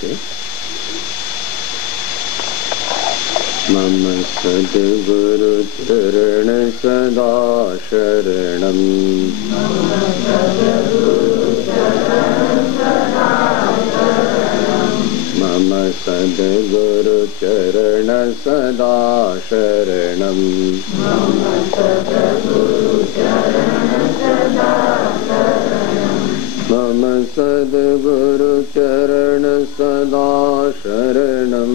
છે. મમ સદગુરુ ચરણ સદા શરણમ. મમ સદગુરુ ચરણ સદા શરણમ. મમ સદગુરુ ચરણ સદા શરણમ. મમ સદગુરુ ચરણ સદા શરણમ.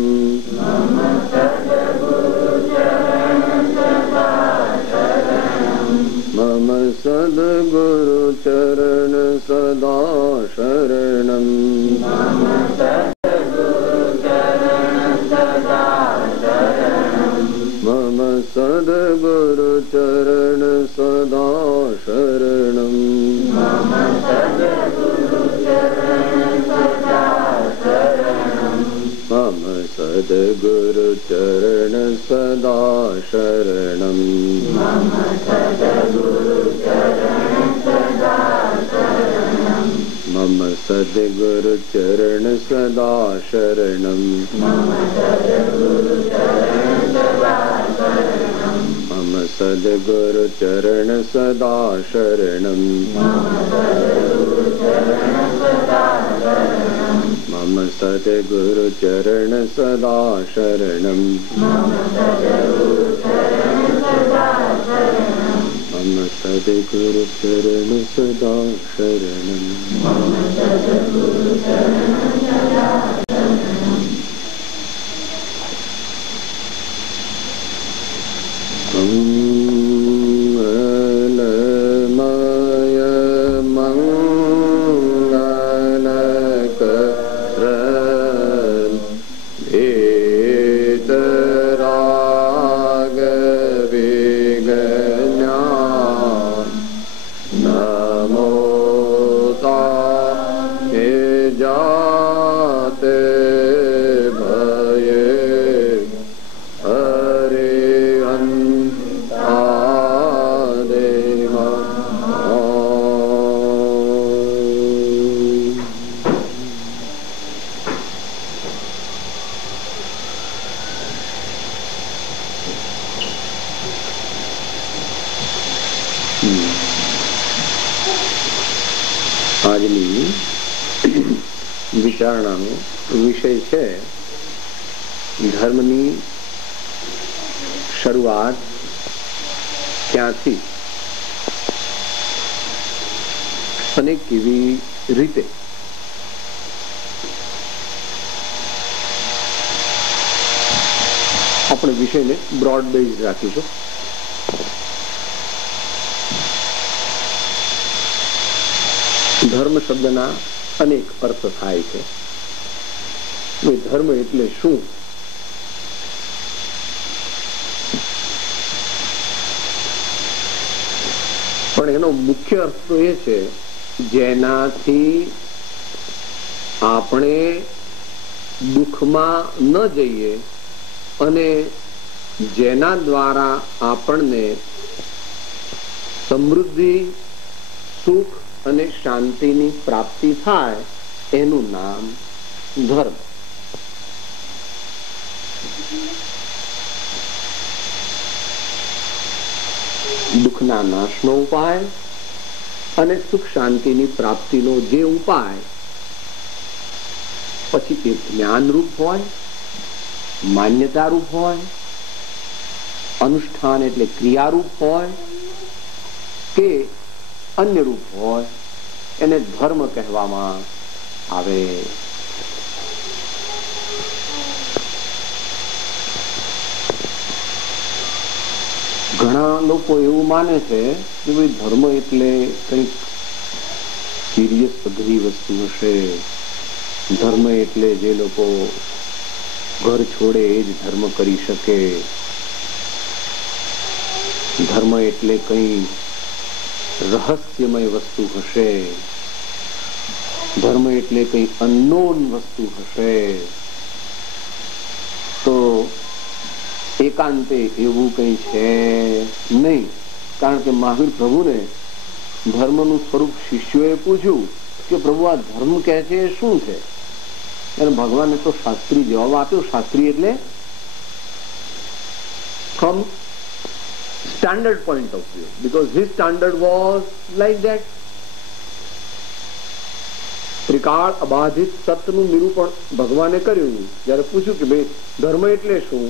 મમ સદગુરુ ચરણ સદા શરણમ. મમ સદગુરુ ચરણ સદા શરણમ. મમ સદગુરુ ચરણ સદા શરણમ. મમ સદગુરુ ચરણ સદા શરણમ. મમ સદગુરુ ચરણ સદા શરણમ. મમ સદગુરુ ચરણ સદા શરણમ. આજની વિચારણાનો વિષય છે ધર્મની શરૂઆત ક્યાંથી અને કેવી રીતે. આપણે વિષયને બ્રોડ બેઝ રાખીશું. ધર્મ શબ્દના અનેક અર્થ થાય છે. ધર્મ એટલે શું? પણ એનો મુખ્ય અર્થ તો એ છે જેનાથી આપણે દુઃખમાં ન જઈએ અને જેના દ્વારા આપણને સમૃદ્ધિ, સુખ અને શાંતિની પ્રાપ્તિ થાય એનું નામ ધર્મ. દુઃખના નાશનો ઉપાય અને સુખ શાંતિની પ્રાપ્તિનો જે ઉપાય, પછી એ જ્ઞાનરૂપ હોય, માન્યતારૂપ હોય, અનુષ્ઠાન એટલે ક્રિયારૂપ હોય કે અન્ય રૂપ હોય, એને ધર્મ કહેવામાં આવે. ઘણા લોકો એવું માને છે કે ભાઈ ધર્મ એટલે કંઈક સિરિયસ અઘરી વસ્તુ હશે. ધર્મ એટલે જે લોકો ઘર છોડે એ જ ધર્મ કરી શકે. ધર્મ એટલે કઈ રહસ્યમય વસ્તુ હશે. ધર્મ એટલે કઈ અનનોન વસ્તુ હશે. તો એકાંતે એવું કઈ છે નહીં. કારણ કે મહાવીર પ્રભુને ધર્મનું સ્વરૂપ શિષ્યોએ પૂછ્યું કે પ્રભુ આ ધર્મ કહે છે એ શું છે? અને ભગવાને તો શાસ્ત્રી જવાબ આપ્યો. શાસ્ત્રી એટલે from standard point of view, because his standard was like that. ત્રિકાળ અબાધિત સતનું નિરૂપણ ભગવાને કર્યું. જયારે પૂછ્યું કે ભાઈ ધર્મ એટલે શું,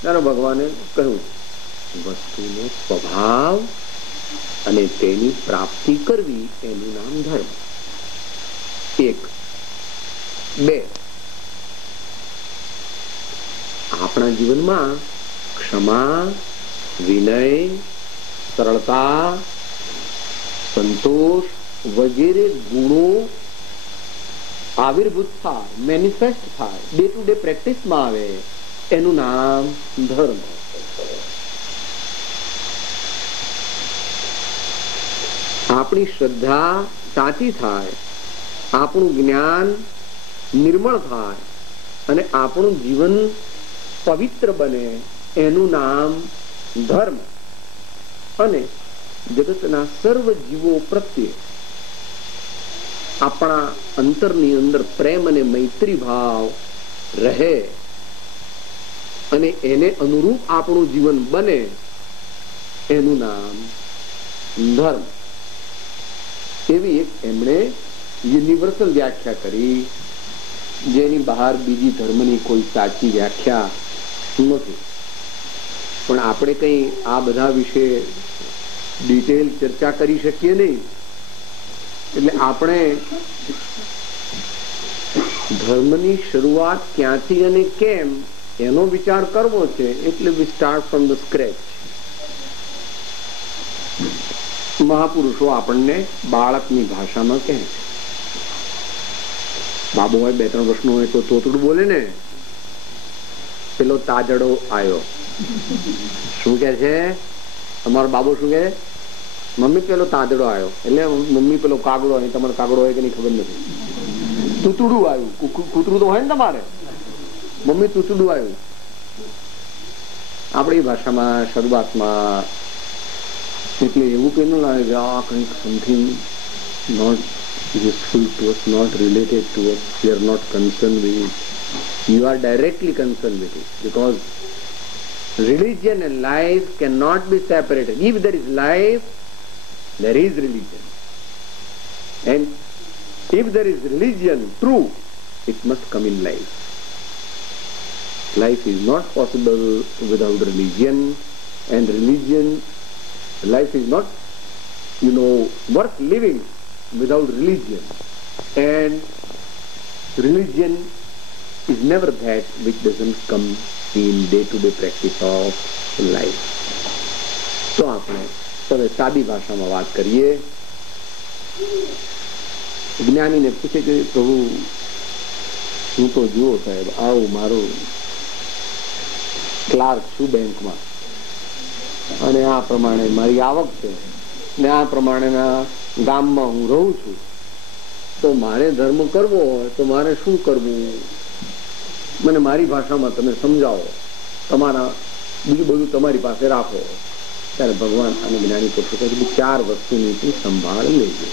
ત્યારે ભગવાને કહ્યું વસ્તુનો સ્વભાવ અને તેની પ્રાપ્તિ કરવી એનું નામ ધર્મ. 1. 2. આપણા જીવનમાં ક્ષમા, વિનય, સરળતા, સંતોષ વગેરે ગુણો આવિર્ભૂત થાય, મેનિફેસ્ટ થાય, ડે ટુ ડે પ્રેક્ટિસમાં આવે, એનું નામ ધર્મ. આપણી શ્રદ્ધા સાચી થાય, આપણું જ્ઞાન નિર્મળ થાય અને આપણું જીવન પવિત્ર બને, એનું નામ ધર્મ. અને જગતના સર્વ જીવો પ્રત્યે આપણા અંતરની અંદર પ્રેમ અને મૈત્રી ભાવ રહે અને એને અનુરૂપ આપણું જીવન બને, એનું નામ ધર્મ. એવી એક એમણે યુનિવર્સલ વ્યાખ્યા કરી, જેની બહાર બીજી ધર્મની કોઈ સાચી વ્યાખ્યા નથી. પણ આપણે કઈ આ બધા વિશે ડિટેલ ચર્ચા કરી શકીએ નહીં. એટલે આપણે ધર્મની શરૂઆત ક્યાંથી અને કેમ એનો વિચાર કરવો છે. એટલે વી સ્ટાર્ટ ફ્રોમ ધ સ્ક્રેચ. મહાપુરુષો આપણને બાળકની ભાષામાં કહે છે. બાબુ હોય 2-3 વર્ષનો હોય તો તોતડું બોલે ને, પેલો તાજડો આવ્યો. શું કે છે તમારો બાબુ? શું કે મમ્મી પેલો તાજડો આવ્યો. એટલે મમ્મી પેલો કાગડો હોય. તમારે કાગડો હોય કે નહીં ખબર નથી. તૂતડું આવ્યું. કૂતરું તો હોય ને તમારે. મમ્મી તૂતડું આવ્યું. આપણી ભાષામાં શરૂઆતમાં એટલે એવું કઈ ન લાગે કે આ કંઈક something not useful to us, not related to us, we are not concerned with it. You are directly concerned with it, because religion and life cannot be separated. If there is life, there is religion. And if there is religion, true, it must come in life. Life is not possible without religion, and life is not, worth living without religion. And religion is never that which doesn't come in day-to-day practice of life. તો આપણે હવે સાદી ભાષામાં વાત કરીએ. જ્ઞાનીને પૂછે કે પ્રભુ હું તો જુઓ સાહેબ, આવું મારું ક્લાર્ક છું બેંકમાં, અને આ પ્રમાણે મારી આવક છે ને આ પ્રમાણેના ગામમાં હું રહું છું, તો મારે ધર્મ કરવો હોય તો મારે શું કરવું? મને મારી ભાષામાં તમે સમજાવો, તમારા બીજું બધું તમારી પાસે રાખો. ત્યારે ભગવાન અને જ્ઞાની પુરુષો કહે છે 4 વસ્તુની તું સંભાળ લેજે.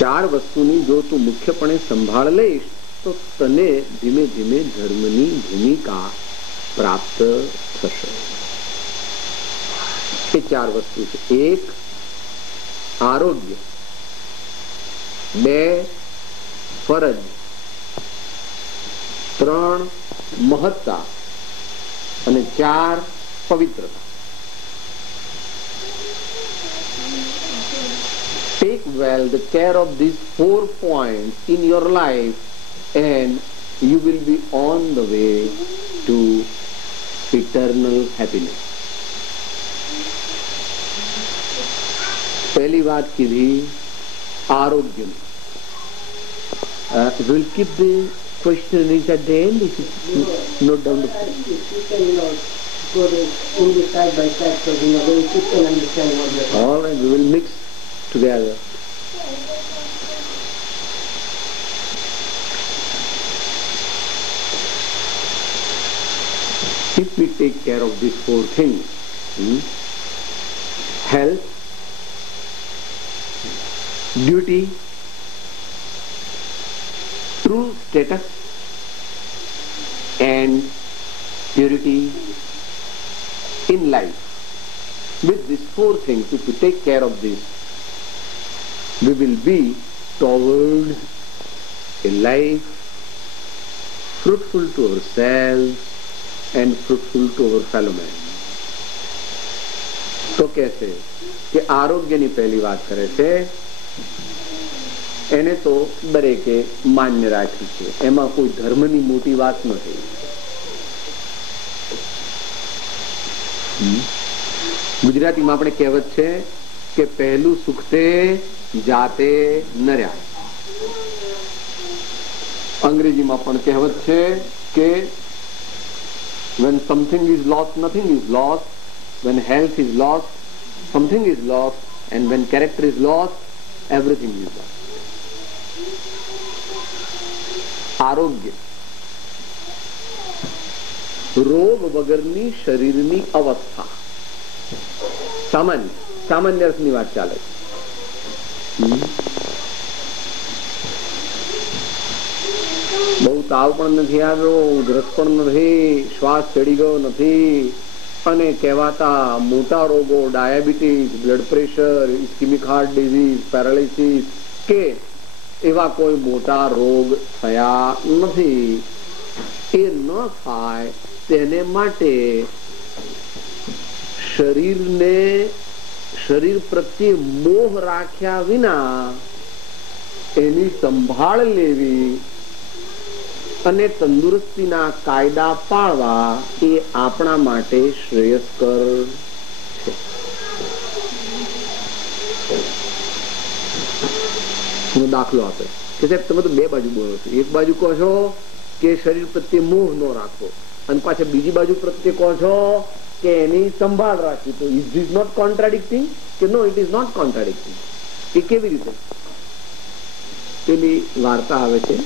4 વસ્તુની જો તું મુખ્યપણે સંભાળ લઈશ તો તને ધીમે ધીમે ધર્મની ભૂમિકા પ્રાપ્ત થશે. એ 4 વસ્તુ છે. 1 આરોગ્ય, 2 ફરજ, 3 મહત્તા અને 4 પવિત્રતા. Take well the care of these 4 points in your life and you will be on the way to eternal happiness. पहली बात की भी आरोग्य. We'll keep the questioning at the end. If you note down the go in the side by side, so we are very quick to understand what we are. All right, we will mix together. If we take care of these 4 things, health, duty, status and purity in life. With these four things, if we take care of this, we will be towards a life fruitful to ourselves and fruitful to our fellow men. તો કે છે કે આરોગ્યની પહેલી વાત કરે છે, એને તો દરેકે માન્ય રાખી છે, એમાં કોઈ ધર્મની મોટી વાત નથી. ગુજરાતીમાં આપણે કહેવત છે કે પહેલું સુખ તે જાતે નર્યા. અંગ્રેજીમાં પણ કહેવત છે કે when something is lost, nothing is lost. When health is lost, something is lost. And when character is lost, everything is lost. આરોગ્ય રોગ વગરની શરીરની અવસ્થા. સામાન્ય અર્થની વાત ચાલે છે. બહુ તાવ પણ નથી આવ્યો, ઉધરસ પણ નથી, શ્વાસ ચડી ગયો નથી, અને કહેવાતા મોટા રોગો, diabetes, blood pressure, ischemic heart disease, paralysis કે એવા કોઈ મોટા રોગ થયા નથી. એ ન થાય તેને માટે શરીર પ્રત્યે મોહ રાખ્યા વિના એની સંભાળ લેવી અને તંદુરસ્તીના કાયદા પાળવા એ આપણા માટે શ્રેયસ્કર છે. દાખલો આપે કે સાહેબ તમે તો બે બાજુ બોલો છો. એક બાજુ કહો છો કે શરીર પ્રત્યે મોહ ન રાખવો, અને પાછા બીજી બાજુ પ્રત્યે કહો છો કે એની સંભાળ રાખવી. તો ઇઝ ધીસ નોટ કોન્ટ્રાડિક્ટિંગ? કે no, it is not contradicting. એ કેવી રીતે? પેલી વાર્તા આવે છે,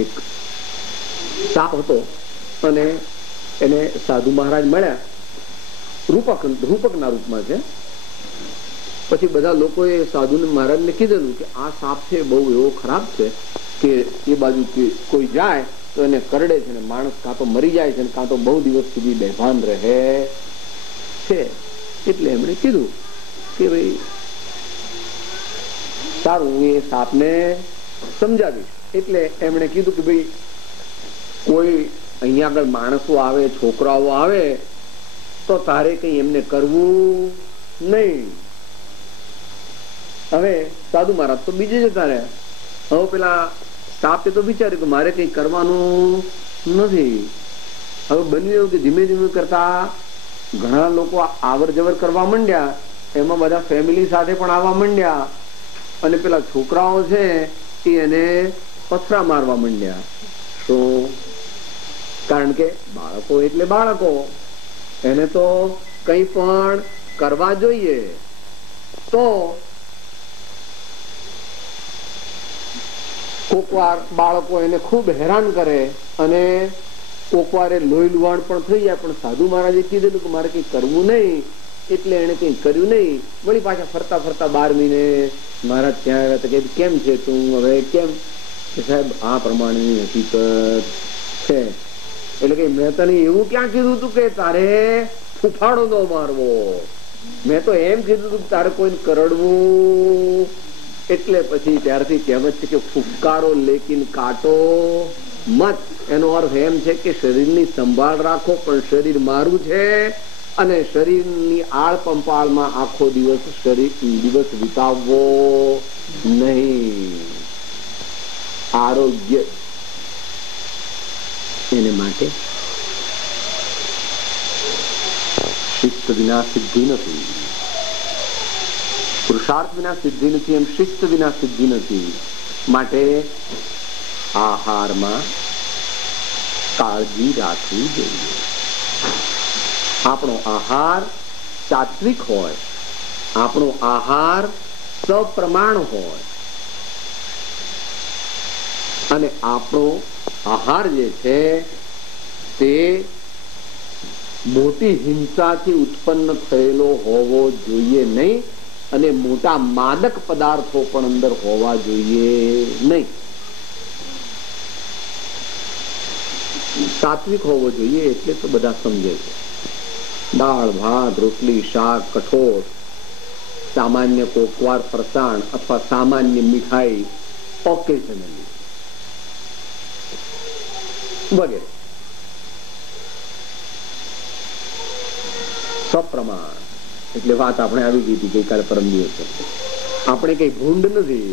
એક સાપ હતો અને એને સાધુ મહારાજ મળ્યા, રૂપકના રૂપમાં છે. પછી બધા લોકોએ સાધુ મહારાજને કીધેલું કે આ સાપ છે બહુ એવો ખરાબ છે કે એ બાજુ કોઈ જાય તો એને કરડે છે, ને માણસ કાં તો મરી જાય છે, કાં તો બહુ દિવસ સુધી બેભાન રહે છે. એટલે એમણે કીધું કે ભાઈ સારું, હું એ સાપને સમજાવીશ. એટલે એમણે કીધું કે ભાઈ કોઈ અહીંયા આગળ માણસો આવે, છોકરાઓ આવે તો તારે કઈ એમને કરવું નહીં. હવે સાધુ મહારાજ તો બીજે જતા રહ્યા. હવે પેલા સાપે તો વિચાર્યું કે મારે કઈ કરવાનું નથી. હવે બન્યું એવું કે ધીમે ધીમે કરતા ઘણા લોકો આવર જવર કરવા માંડ્યા, એમાં બધા ફેમિલી સાથે પણ આવવા માંડ્યા, અને પેલા છોકરાઓ છે એ એને પથરા મારવા માંડ્યા. શું? કારણ કે બાળકો એટલે બાળકો, એને તો કઈ પણ કરવા જોઈએ. તો કોકવાર બાળકો એને ખૂબ હેરાન કરે અને કોકવારે લોહી લુહાણ પણ થઈ જાય. પણ સાધુ મહારાજે કીધેલું કે મારે કઈ કરવું નહીં, એટલે એને કઈ કર્યું નહીં. વળી પાછા ફરતા ફરતા 12 મહિને મહારાજ ત્યાં આવ્યા કે કેમ છે તું? હવે કેમ? સાહેબ આ પ્રમાણેની હકીકત છે. એટલે કે મેં તને એવું ક્યાં કીધું તું કે તારે ફૂફાડો ન મારવો? મેં તો એમ કીધું તું તારે કોઈને કરડવું. એટલે પછી ત્યારથી કહેવત છે કે ફૂફકારો લેકિન કાટો મત. એનો અર્થ એમ છે કે શરીરની સંભાળ રાખો, પણ શરીર મારું છે અને શરીરની આળ પંપાળમાં આખો દિવસ વિતાવવો નહીં. આરોગ્ય એને માટે શિસ્ત વિના સિદ્ધિ નથી, પુરુષાર્થ વિના સિદ્ધિ નથી, એમ શિસ્ત વિના સિદ્ધિ નથી. માટે આહારમાં કાળજી રાખવી જોઈએ. આપણો આહાર સાત્વિક હોય, આપણો આહાર સપ્રમાણ હોય, અને આપણો આહાર જે છે તે મોટી હિંસાથી ઉત્પન્ન થયેલો હોવો જોઈએ નહીં. અને મોટા માદક પદાર્થો પણ અંદર હોવા જોઈએ નહીં. સાત્વિક હોવો જોઈએ એટલે તો બધા સમજે છે. દાળ ભાત રોટલી શાક કઠોળ, સામાન્ય કોકવાર ફરસાણ અથવા સામાન્ય મીઠાઈ ઓકેઝનલી વગેરે. સપ્રમાણ એટલે વાત આપણે આવી ગઈ હતી ગઈકાલે પરમ દિવસે. આપણે કઈ ભૂંડ નથી.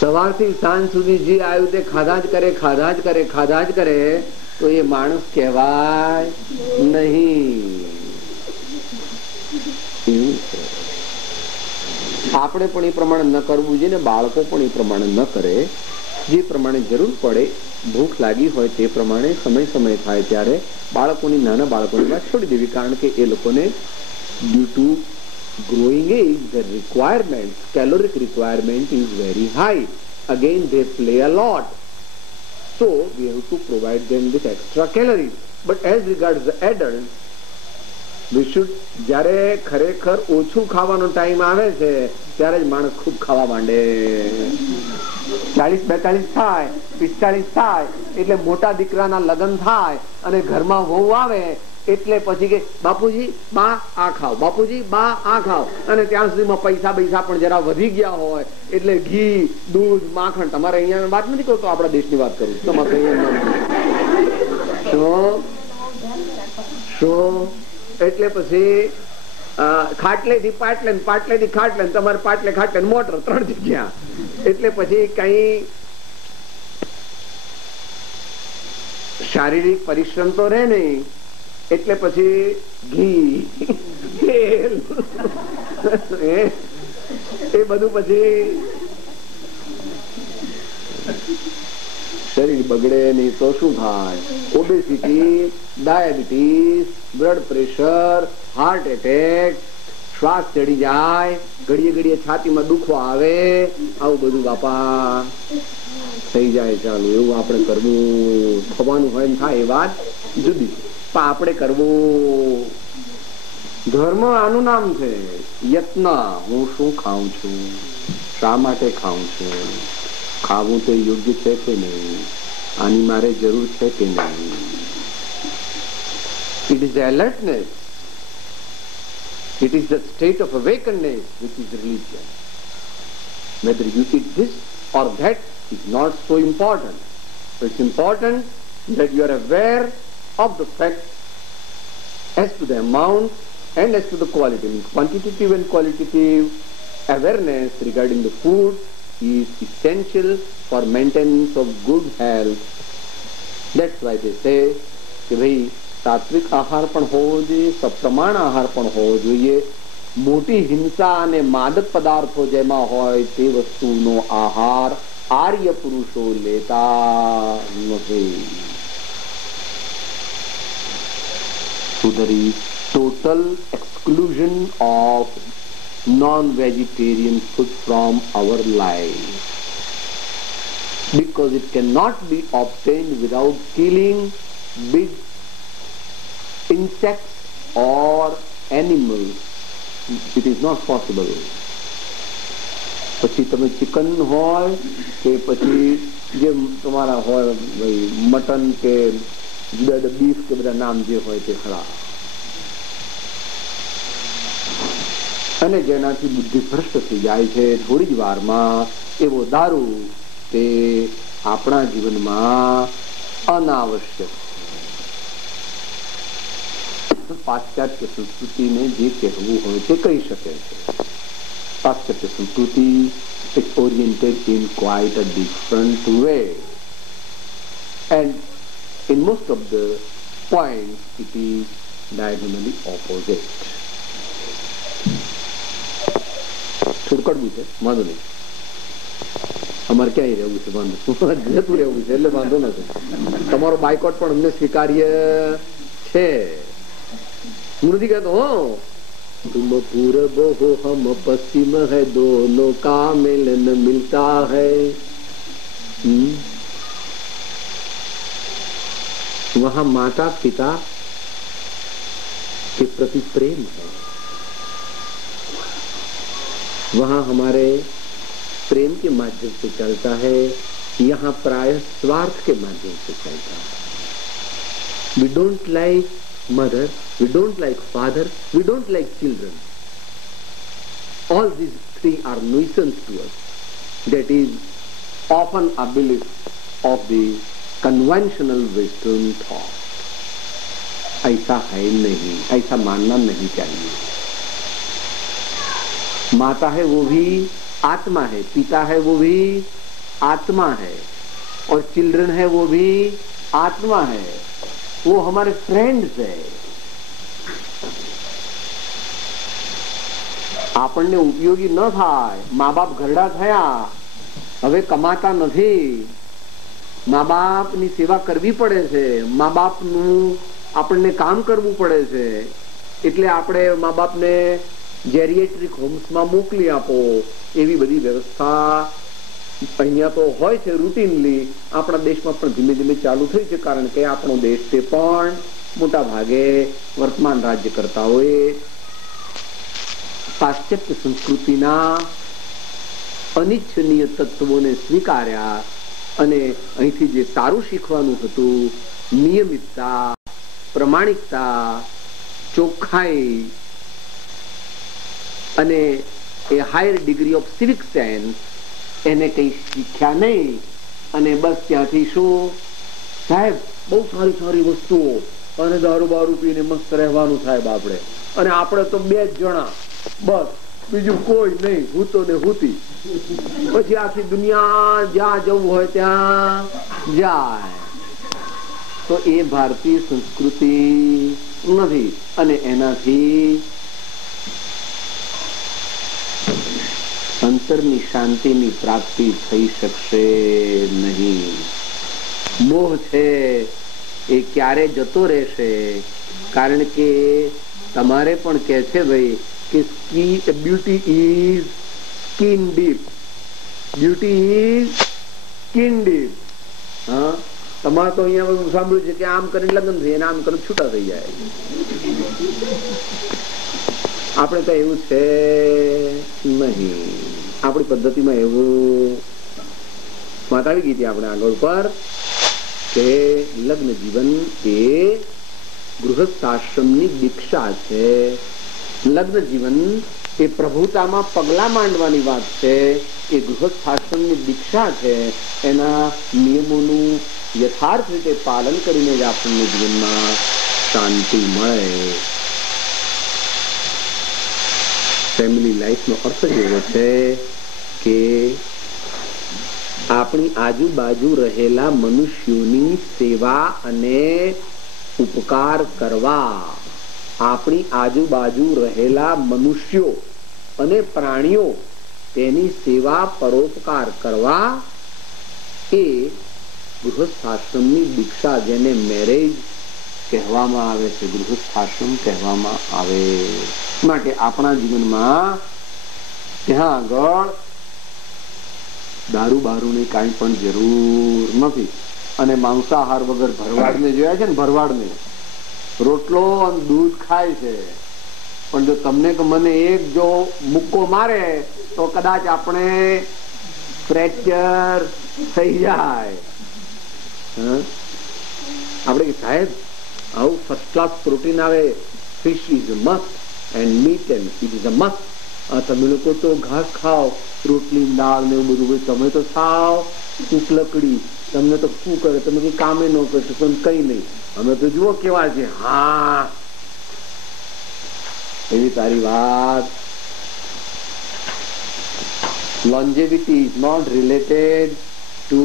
સવારથી સાંજ સુધી જે આવ્યું તે ખાધા જ કરે ખાધા જ કરે ખાધા જ કરે તો એ માણસ કહેવાય નહીં. આપણે પણ એ પ્રમાણે ન કરવું જોઈએ ને બાળકો પણ એ પ્રમાણે ન કરે. જે પ્રમાણે જરૂર પડે, ભૂખ લાગી હોય તે પ્રમાણે સમય થાય ત્યારે બાળકોની નાના બાળકોની વાત છોડી દેવી, કારણ કે એ લોકોને due to growing age the requirement, caloric requirement is very high. Again they play a lot, so we have to provide them with extra calories. But as regards the adults, we should, જ્યારે ખરેખર ઓછું ખાવાનો time આવે છે ત્યારે જ માણસ ખૂબ ખાવા માંડે. 40-42 થાય, 45 થાય એટલે મોટા દીકરાના લગ્ન થાય અને ઘરમાં વહુ આવે એટલે પછી કે બાપુજી બા આ ખાવ, બાપુજી બા આ ખાવ, અને ત્યાં સુધીમાં પૈસા પણ જરા વધી ગયા હોય એટલે ઘી દૂધ માખણ. તમારે અહીંયા વાત નથી કરતો, આપણા દેશની વાત કરું. તમારે શું એટલે પછી ખાટલેથી પાટલે, પાટલેથી ખાટલે, તમારે પાટલે ખાટલે મોટર 3 જગ્યા. એટલે પછી કઈ શારીરિક પરિશ્રમ તો રહે નહીં. એટલે પછી ઘી તેલ એ બધું પછી શરીર બગડે નહીં તો શું થાય? Obesity, diabetes, blood pressure, heart attack, શ્વાસ ચડી જાય, ઘડીએ છાતીમાં દુખો આવે, આવું બધું બાપા થઈ જાય. ચાલુ એવું આપણે કરવું, થવાનું હોય થાય એ વાત જુદી, પણ આપણે કરવું. ધર્મ આનું નામ છે યત્ન. હું શું ખાઉં છું, શા માટે ખાઉં છું, ખાવું તે યોગ્ય છે કે નહીં, આની મારે જરૂર છે કે નહીં. It is the alertness, it is the state of awakeness which is religion. Whether you eat this or that is not so important. It's important that you are aware of the fact as to the amount and as to the quality. Quantitative and qualitative awareness regarding the food is essential for maintenance of good health. That's why they say કે ભાઈ સાત્વિક આહાર પણ હોવો જોઈએ, સપ્રમાણ આહાર પણ હોવો જોઈએ. મોટી હિંસા અને માદક પદાર્થો જેમાં હોય તે વસ્તુનો આહાર આર્ય પુરુષો લેતા નથી. So there is total exclusion of non-vegetarian food from our life, because it cannot be obtained without killing big insects or animals. It is not possible. પછી તમે ચિકન હોય કે પછી જે તમારા હોય મટન કે બીફ કે બધા નામ જે હોય તે ખરા, અને જેનાથી બુદ્ધિ ભ્રષ્ટ થઈ જાય છે થોડી જ વારમાં, એવો દારૂ તે આપણા જીવનમાં અનાવશ્યક. પાશ્ચાત્ય સંસ્કૃતિને જે કહેવું હોય તે કહી શકે છે. પાશ્ચાત્ય સંસ્કૃતિ is oriented in quite a different way, and in most of the points it is diagonally opposite. થોડું કડવું છે, વાંધો નહીં. અમારે ક્યાંય રહેવું છે, વાંધો જતું રહેવું છે એટલે વાંધો નથી. તમારો બાયકોટ પણ અમને સ્વીકાર્ય છે. હું નથી કહેતો तुम पूरब हो हम पश्चिम है, दोनों का मिलन मिलता है. वहां माता पिता के प्रति प्रेम है, वहां हमारे प्रेम के माध्यम से चलता है, यहाँ प्राय स्वार्थ के माध्यम से चलता है। We don't like mother, we don't like father, we don't like children. All these three are nuisance to us. That is often a belief of the conventional Western thought. ऐसा है नहीं, ऐसा मानना नहीं चाहिए। माता है वो भी आत्मा है, पिता है वो भी आत्मा है, और चिल्ड्रन है वो भी आत्मा है, वो हमारे फ्रेंड्स है। આપણને ઉપયોગી ન થાય, મા બાપ ઘરડા થયા, હવે કમાતા નથી, મા બાપની સેવા કરવી પડે છે, મા બાપનું આપણને કામ કરવું પડે છે, એટલે આપણે મા બાપને જેરિએટ્રિક હોમ્સમાં મોકલી આપો, એવી બધી વ્યવસ્થા અહીંયા તો હોય છે રૂટીનલી, આપણા દેશમાં પણ ધીમે ધીમે ચાલુ થઈ છે, કારણ કે આપણો દેશ તે પણ મોટા ભાગે વર્તમાન રાજ્યકર્તાઓએ પાશ્ચાત્ય સંસ્કૃતિના અનિચ્છનીય તત્વોને સ્વીકાર્યા અને અહીંથી જે સારું શીખવાનું હતું, નિયમિતતા, પ્રમાણિકતા, ચોખ્ખાઈ અને એ higher degree of civic sense, એને કઈ શીખ્યા નહીં અને બસ ત્યાંથી શું, સાહેબ બહુ સારી સારી વસ્તુઓ અને દારૂ બારૂ પીને મસ્ત રહેવાનું સાહેબ આપણે, અને આપણે તો બે જ જણા, બસ બીજું કોઈ નહીં, હૂતો ને હૂતી, પછી આખી દુનિયા જ્યાં જવું હોય ત્યાં જાય. તો એ ભારતીય સંસ્કૃતિ નથી અને એનાથી અંતરની શાંતિની પ્રાપ્તિ થઈ શકશે નહીં. મોહ છે એ ક્યારે જતો રહેશે, કારણ કે તમારે પણ કહે છે ભાઈ કે beauty is skin deep, beauty is skin deep. હા, તમારે તો અહીંયા સાંભળ્યું છે કે આમ કરીને લગ્ન થઈ અને આમ કરીને છૂટા થઈ જાય. આપણે તો એવું છે નહીં, આપણી પદ્ધતિમાં એવું વાત આવી ગઈ હતી આપણે આગળ પર કે લગ્ન જીવન એ ગૃહસ્થાશ્રમની દીક્ષા છે. લગ્ન જીવન એ પ્રભુતામાં પગલા માંડવાની વાત છે, એ ગૃહસ્થાશ્રમની દીક્ષા છે. એના નિયમોનું યથાર્થ રીતે પાલન કરીને જ આપણને જીવનમાં શાંતિ મળે. ફેમિલી લાઈફનો અર્થ જ એવો છે કે આપણી આજુબાજુ રહેલા મનુષ્યોની સેવા અને ઉપકાર કરવા. આપણી આજુબાજુ રહેલા મનુષ્યો અને પ્રાણીઓ તેની સેવા પરોપકાર કરવા એ ગૃહસ્થાશ્રમની દીક્ષા, જેને મેરેજ કહેવામાં આવે છે, ગૃહસ્થાશ્રમ કહેવામાં આવે. માટે આપણા જીવનમાં ત્યાં આગળ દારૂ બારૂની કાંઈ પણ જરૂર નથી. અને માંસાહાર વગર ભરવાડને જોયા છે ને, ભરવાડને રોટલો અને દૂધ ખાય છે, પણ જો તમને કે મને એક જો મુક્કો મારે તો કદાચ આપણે ફ્રેક્ચર થઈ જાય. આપણે કે સાહેબ આવું ફર્સ્ટ ક્લાસ પ્રોટીન આવે, fish is must and meat and it is a must. તમે લોકો તો ઘાસ ખાઓ, રોટલી દાળ ને એવું બધું, તમે તો સાવ લકડી, તમને તો શું કરે, તમે કઈ કામે ન કરશો પણ કઈ નહીં, અમે તો જુઓ કેવા છે. હા, એવી તારી વાત. longevity is not related to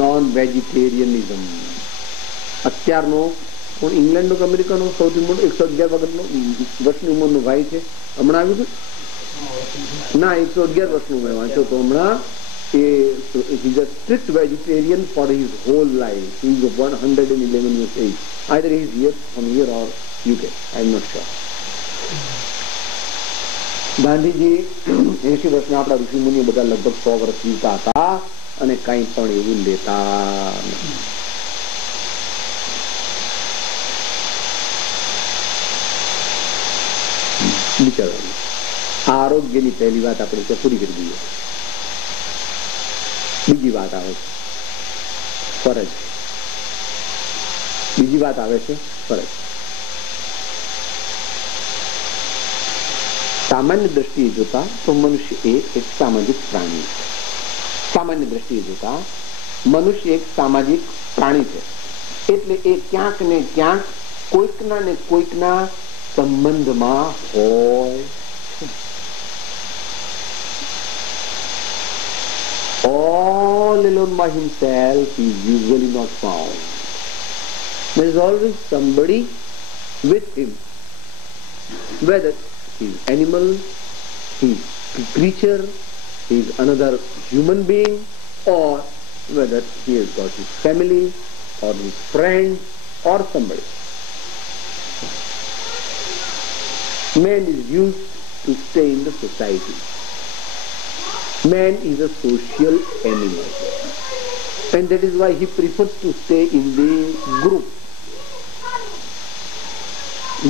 non-vegetarianism. અત્યારનો ઇંગ્લેન્ડ નો અમેરિકાનો સૌથી મોટો 111 વર્ષની ઉંમરનો ભાઈ છે, હમણાં આવ્યું ના 111 વર્ષનું મેં વાંચ્યો તો હમણાં. he is a strict vegetarian for his whole life. He is 111 years age. Either he is here from here or UK, I am not sure. Gandhiji 80 વર્ષના આપણા ઋષિ મુનિઓ બધા લગભગ 100 વર્ષ જીવતા હતા અને કઈ પણ એવું લેતા નથી. વિચારવાનું આરોગ્યની પહેલી વાત આપણે ત્યાં પૂરી કરી દઈએ. બીજી વાત આવે છે ફરજ. બીજી વાત આવે છે ફરજ. સામાન્ય દ્રષ્ટિએ જોતા તો મનુષ્ય એ એક સામાજિક પ્રાણી છે. સામાન્ય દ્રષ્ટિએ જોતા મનુષ્ય એક સામાજિક પ્રાણી છે. એટલે એ ક્યાંક ને ક્યાંક કોઈકના ને કોઈકના સંબંધમાં હોય. All alone by himself he is usually not found. There is always somebody with him, whether he is animal, he is creature, he is another human being, or whether he has got his family or his friend or somebody. Man is used to stay in the society. Man is a social animal, and that is why he prefers to stay in the group,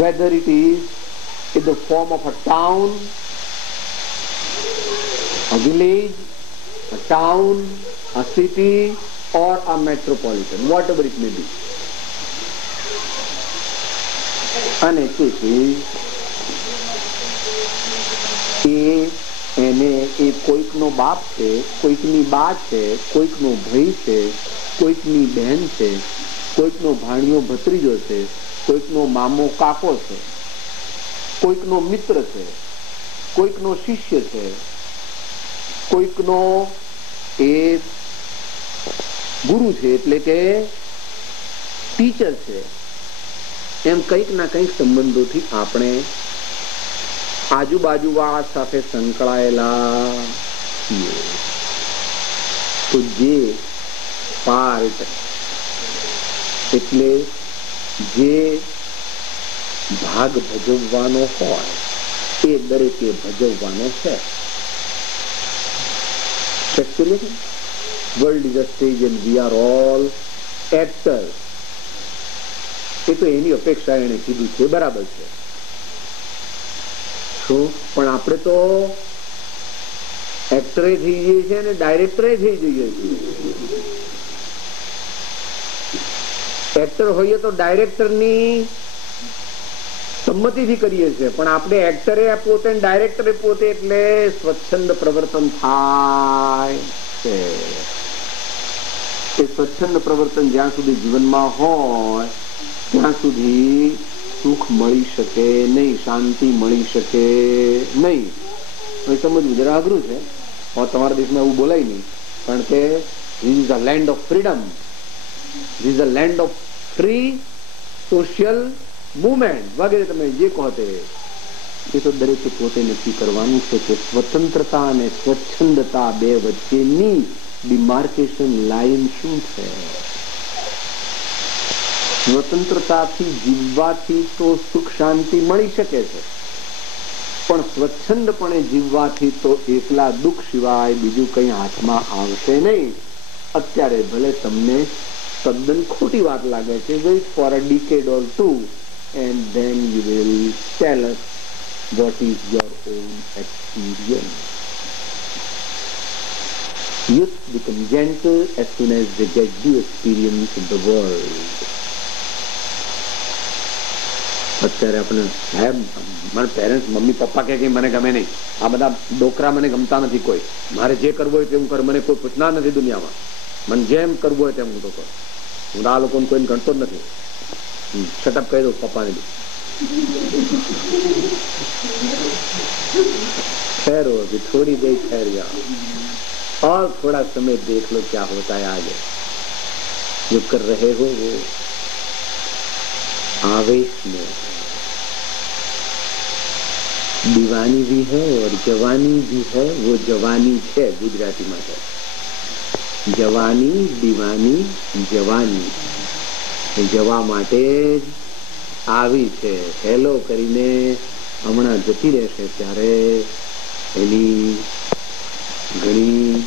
whether it is in the form of a town, a village, a town, a city, or a metropolitan, whatever it may be. અને એને એ કોઈકનો બાપ છે, કોઈકની બા છે, કોઈકનો ભાઈ છે, કોઈકની બહેન છે, કોઈકનો ભાણિયો ભત્રીજો છે, કોઈકનો મામો કાકો છે, કોઈકનો મિત્ર છે, કોઈકનો શિષ્ય છે, કોઈકનો એ ગુરુ છે એટલે કે ટીચર છે. એમ કંઈક ના કંઈક સંબંધોથી આપણે આજુબાજુવાળા સાથે સંકળાયેલા છીએ. તો જે પાર્ટ એટલે જે ભાગ ભજવવાનો હોય એ દરેકે ભજવવાનો છે. World is a stage and we are all actors. એ તો એની અપેક્ષા એને કીધું છે, બરાબર છે. પણ આપણે તો એક્ટરે થઈ જઈએ છીએ અને ડાયરેક્ટરે થઈ જઈએ છીએ. એક્ટર હોઈએ તો ડાયરેક્ટરની સંમતિથી કરીએ છીએ, પણ આપણે એક્ટરે પોતે ડાયરેક્ટરે પોતે એટલે સ્વચ્છંદ પ્રવર્તન થાય છે. એ સ્વચ્છંદ પ્રવર્તન જ્યાં સુધી જીવનમાં હોય ત્યાં સુધી સુખ મળી શકે નહીં, શાંતિ મળી શકે નહીં. સમજવું જરા અઘરું છે. તમારા દેશમાં એવું બોલાય નહીં, પણ કે this is a land of freedom, this is a land of free social movement વગેરે તમે જે કહો તે. એ તો દરેકે પોતે નક્કી કરવાનું છે કે સ્વતંત્રતા અને સ્વચ્છંદતા બે વચ્ચેની ડિમાર્કેશન લાઈન શું છે. સ્વતંત્રતાથી જીવવાથી તો સુખ શાંતિ મળી શકે છે, પણ સ્વચ્છંદપણે જીવવાથી તો એકલા દુઃખ સિવાય બીજું કંઈ હાથમાં આવશે નહીં. અત્યારે ભલે તમને તદ્દન ખોટી વાત લાગે છે, wait for a decade or two and then you will tell us what is your own experience. Youth become gentle as soon as they get due experience in the world. અત્યારે આપણે સાહેબ મારા પેરેન્ટ્સ મમ્મી પપ્પા કે મને ગમે નહીં, આ બધા ડોકરા મને ગમતા નથી. કોઈ મારે જે કરવું હોય તેમ કર, મને કોઈ પૂછનાર નથી દુનિયામાં. મને જેમ કરવું હોય તેમ હું તો કરું. હું આ લોકોને કોઈને ગણતો જ નથી. શટઅપ કહી દઉં પપ્પાને બી. ठहरो अभी थोड़ी देर ठहर जाओ और थोड़ा समय देख लो क्या होता है आगे. जो कर रहे हो वो आवेश में, दीवानी भी है और जवानी भी है. वो जवानी है गुजराती में है. जवानी दीवानी जवानी जवा માટે આવી છે. હેલો કરીને હમણાં જતી રહેશે ત્યારે એની ઘણી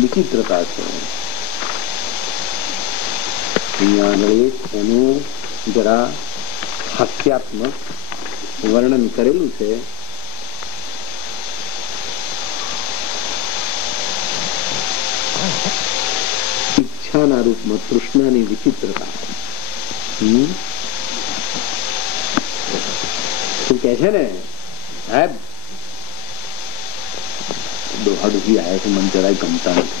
વિચિત્રતા છે. અહીંયા આગળ એનું જરા હાસ્યાત્મક વર્ણન કરેલું છે ઈચ્છાના રૂપમાં તૃષ્ણાની વિચિત્રતા. તું કે છે ને સાહેબ દોહાડુથી આવ્યા છે, મને જરાય ગમતા નથી.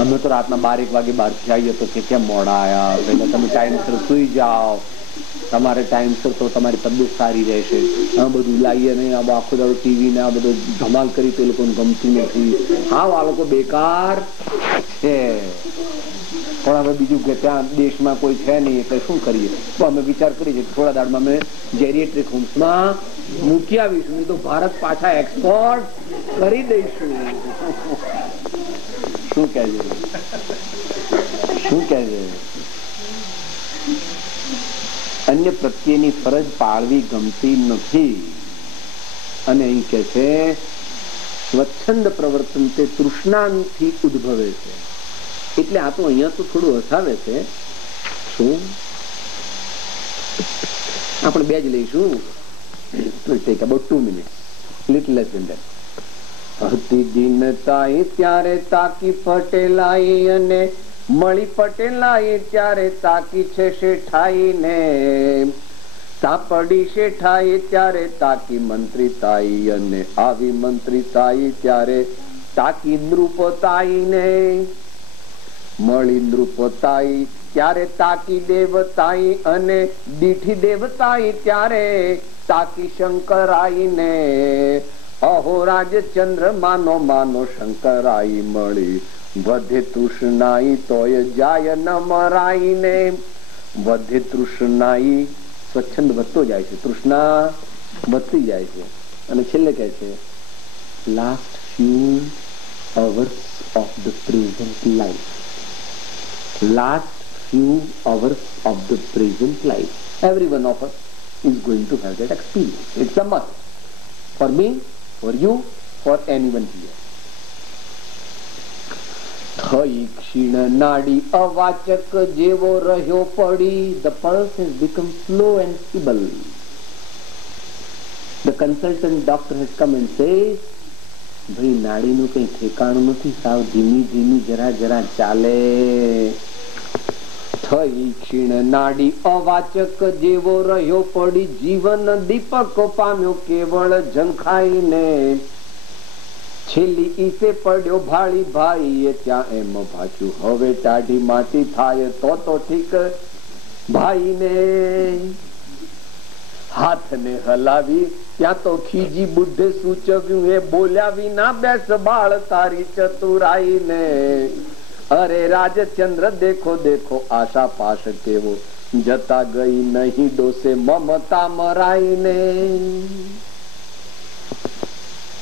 અમે તો રાતના 12-1 વાગે બહારથી આવીએ તો કે કેમ મોડા આવ્યા, પહેલા તમે ટાઈમસર સુઈ જાઓ, તમારે ટાઈમસર તો તમારી તબિયત સારી રહેશે. આ બધું લાવીએ નહીં, આ આખો દાડો ટીવી ને આ બધું ધમાલ કરી તો એ લોકોને ગમતું નથી. હા, આ લોકો બેકાર છે. પણ હવે બીજું કે ત્યાં દેશમાં કોઈ છે નહીં એટલે શું કરીએ? તો અમે વિચાર કરીએ થોડા દાડમાં અમે જેરિએટ્રિક હોમ્સમાં મૂકી આવીશું, તો ભારત પાછા એક્સપોર્ટ કરી દઈશું. શું કહે છે? શું કહે છે? અન્ય પ્રત્યેની ફરજ પાળવી ગમતી નથી. અને અહીં કે છે સ્વચ્છંદ પ્રવર્તન તે તૃષ્ણાથી ઉદ્ભવે છે. એટલે આ તો અહીંયા તો થોડું હસાવે છે. શું આપણે બે જ લઈશું. take about 2 minutes, little less than that. હતી દિનતાઈ ત્યારે તાકી પટેલાઈ અને મળી પટેલાઈ ત્યારે તાકી છે શેઠાઈ ને સાપડી શેઠાઈ ત્યારે તાકી મંત્રીતાઈ અને આવી મંત્રીતાઈ ત્યારે તાકી નૃપતાઈ ને મળી નૃપતાઈ ત્યારે તાકી દેવતાઈ અને દીઠી દેવતાઈ ત્યારે તાકી શંકરાઈ ને અહો રાજચંદ્ર માનો માનો શંકરાઈ મળી વધે તૃષ્ણાઈ તોય જાય ન મરાઈ ને વધે તૃષ્ણાઈ સ્વચ્છંદ વધતો જાય છે, તૃષ્ણા વધતી જાય છે. અને છેલ્લે કહે છે last few hours of the present life. Last few hours of the present life. Every one of us is going to have that experience. It's a must. For me, for you, for anyone here. થઈ ક્ષીણ નાડી અવાચક જેવો રહ્યો પડી. The pulse has become slow and feeble. The consultant doctor has come and says, ભાઈ નાડીનું કઈ ઠેકાણું નથી, સાવ ધીમી ધીમી જરા જરા ચાલે. થઈ ક્ષીણ નાડી અવાચક જેવો રહ્યો પડી. જીવન દીપક પામ્યો કેવળ ઝંખાઈને. છેલ્લી ઈસે પડ્યો ભાળી ભાઈ ત્યાં એમ ભાચ્યું હવે ટાઢી માટી થાય તો ઠીક ભાઈને. હાથને હલાવી ત્યાં તો ખીજી બુદ્ધે સૂચવ્યું એ બોલ્યા વિના બેસ બાળ તારી ચતુરાઈ ને. અરે રાજચંદ્ર દેખો દેખો આશા પાશ કેવો જતા ગઈ નહીં ડોસે મમતા મરાઈ ને.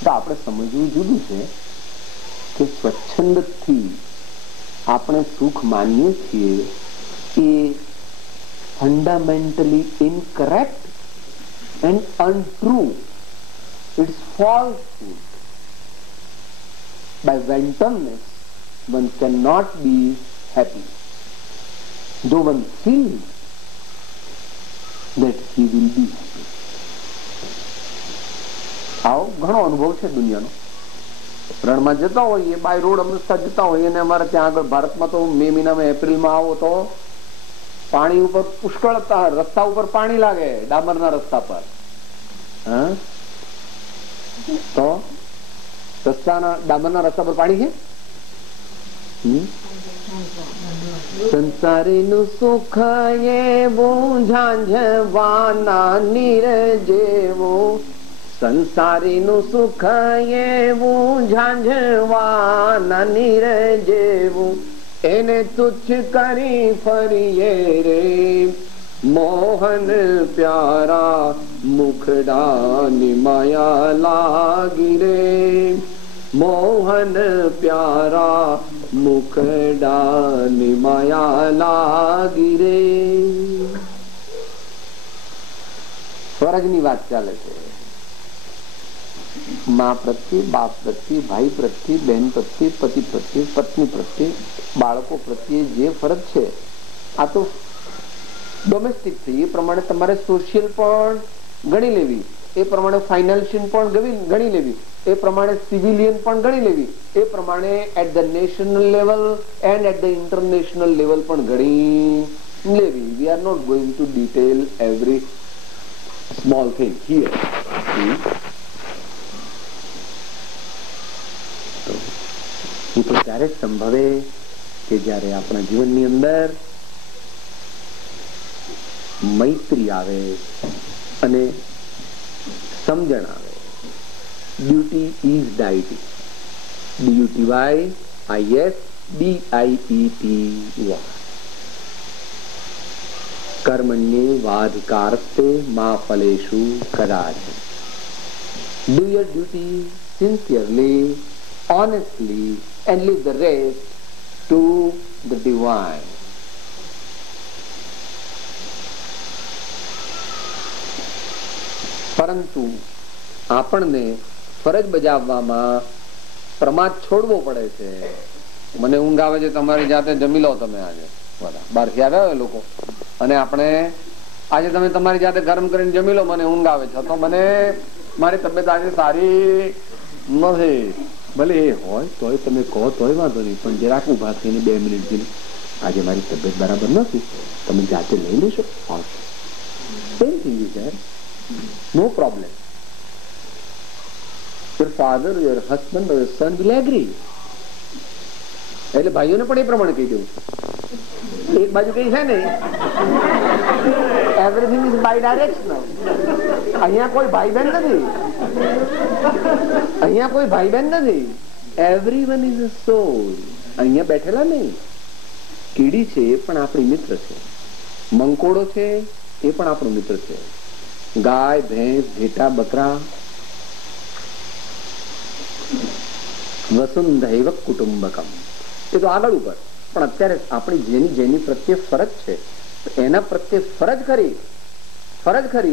તો આપણે સમજવું જુદું છે કે સ્વચ્છંદથી આપણે સુખ માનીએ છીએ એ fundamentally incorrect and untrue. It's falsehood. By wantonness, one cannot be happy. Though one feels that he will be happy. આવો ઘણો અનુભવ છે દુનિયાનો. રણમાં જતા હોઈએ, બાય રોડ અમૃતસર જતા હોઈએ, અને અમારે ત્યાં આગળ ભારતમાં તો મે મહિનામાં એપ્રિલમાં આવો તો પાણી ઉપર પુષ્કળતા, રસ્તા ઉપર પાણી લાગે, ડામરના રસ્તા પર. તો રસ્તાના ડામરના રસ્તા પર પાણી છે. સંસારીનું સુખ એવું ઝાંઝવાના નીર જેવું. સંસારીનું સુખ એવું ઝાંઝવાના નીર જેવું. એને તુચ્છ કરી ફરીએ રે મોહન પ્યારા મુખડાની માયા લાગી રે. મોહન પ્યારા મુખડાની માયા લાગી રે. સ્વર્ગની વાત ચાલે છે. મા પ્રત્યે, બાપ પ્રત્યે, ભાઈ પ્રત્યે, બહેન પ્રત્યે, પતિ પ્રત્યે, પત્ની પ્રત્યે, બાળકો પ્રત્યે જે ફરજ છે આ તો ડોમેસ્ટિક થઈ. એ પ્રમાણે તમારે સોશિયલ પણ ગણી લેવી, એ પ્રમાણે ફાઇનાન્શિયલ પણ ગણી લેવી. એ પ્રમાણે સિવિલિયન પણ ગણી લેવી, એ પ્રમાણે at the national level and at the international level પણ ગણી લેવી. We are not going to detail every small thing here. એ તો ત્યારે જ સંભવે કે જ્યારે આપણા જીવનની અંદર મૈત્રી આવે અને સમજણ આવે. Duty is deity. DUTYISDIETY. કર્મણ્યે વાધિકારસ્તે મા ફલેષુ કદાચન. Do your duty sincerely, honestly, and leave the rest to the divine. પરંતુ આપણને ફરજ બજાવવામાં પ્રમાદ છોડવો પડે છે. મને ઊંઘ આવે છે, તમારી જાતે જમી લો તમે. આજે બધા બહારથી આવ્યા હોય લોકો, અને આપણે આજે તમે તમારી જાતે ગરમ કરીને જમી લો, મને ઊંઘ આવે છે, તો મને મારી તબિયત આજે સારી નથી. ભલે એ હોય તોય તમે કહો તોય વાંધો નહીં, પણ જરાક ઉભા થઈને 2 મિનિટ થઈને આજે મારી તબિયત બરાબર નથી, તમે જાતે લઈ લેશો. Same thing is there. No problem. Your father, your husband or your son will agree. એટલે ભાઈઓને પણ એ પ્રમાણે કહી દેવું. એક બાજુ કઈ છે ને, એવરીથિંગ ઇઝ બાય ડાયરેક્શનલ. અહીંયા કોઈ ભાઈ બહેન નથી, અહીંયા કોઈ ભાઈ બહેન નથી. એવરીવન ઇઝ અ સોલ. અહીંયા બેઠેલા નહીં. કીડી છે એ પણ આપણી મિત્ર છે, મંકોડો છે એ પણ આપણો મિત્ર છે, ગાય ભેંસ ઘેટા બકરા. વસુંધૈવ કુટુંબકમ. એ તો આગળ ઉપર, પણ અત્યારે આપણી જેની પ્રત્યે ફરજ છે એના પ્રત્યે ફરજ ખરી.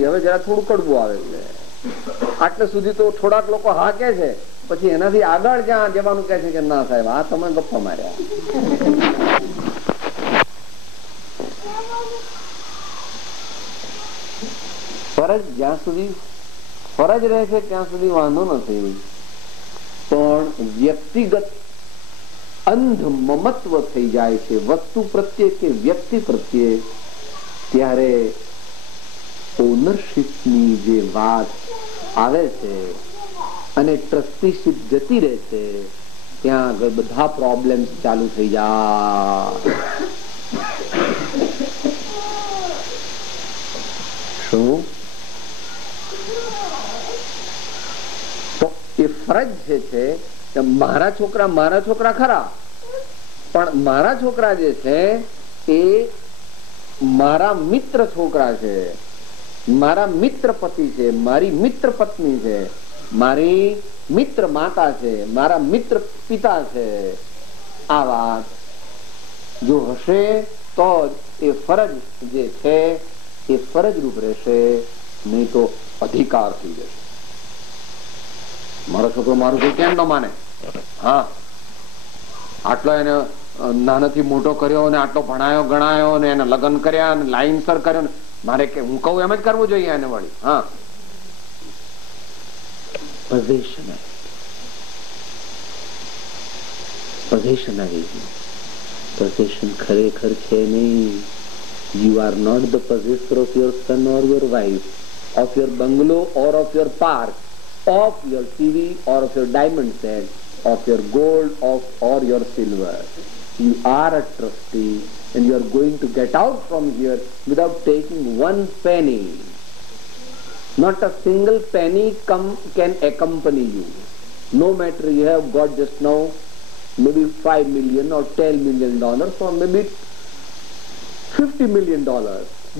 હવે જરા થોડું કડવું આવે છે. આટલે સુધી તો થોડાક લોકો હા કે છે, પછી એનાથી આગળ જ્યાં જવાનું કે છે કે ના સાહેબ આ તમે ગપ્પા માર્યા. ફરજ જ્યાં સુધી ફરજ રહે છે ત્યાં સુધી વાંધો નથી, પણ વ્યક્તિગત અંધ મમત્વ થઈ જાય છે વસ્તુ પ્રત્યે કે વ્યક્તિ પ્રત્યે, ત્યારે ઓનરશીપની જે વાત આવે છે અને ટ્રસ્ટીશીપ જતી રહે છે, ત્યાં આગળ બધા પ્રોબ્લેમ્સ ચાલુ થઈ જાય. શું એ ફરજ છે કે મારા છોકરા ખરા, પણ મારા છોકરા જે છે એ મારા મિત્ર છોકરા છે, મારા મિત્ર પતિ છે, મારી મિત્ર પત્ની છે, મારી મિત્ર માતા છે, મારા મિત્ર પિતા છે. આ વાત જો હશે તો એ ફરજ જે છે એ ફરજ રૂપ રહેશે, નહીં તો અધિકાર થઈ જશે. મારો છોકરો મારું કોઈ કેમ ન માને? હા, આટલો એને નાનાથી મોટો કર્યો ને આટલો ભણાયો ગણાયો ને એને લગ્ન કર્યા ને લાઈનસર કર્યો ને મારે કે હું કહું એમ જ કરવું જોઈએ એને વળી. હા, પોઝેશન ખરેખર છે નહીં. You are not the possessor of your son or your wife, of your bungalow or of your park, of your TV or of your diamond set, of your gold or your silver. You are a trustee and you are going to get out from here without taking one penny. Not a single penny can accompany you. No matter you have got just now maybe $5 million or $10 million or maybe $50 million,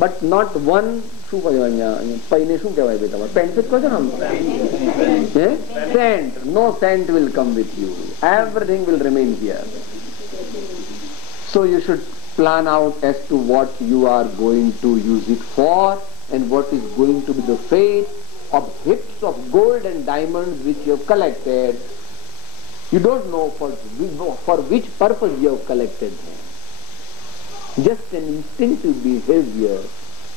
but not one. શું કહ્યું અહીંયા પૈને શું કહેવાય ભાઈ તમારે? Pencil કહો છો ને? Scent. No scent will come with you. Everything will remain here. So you should plan out as to what you are going to use it for and what is going to be the fate of heaps of gold and diamonds which you have collected. You don't know for which purpose you have collected them. Just an instinctive behavior,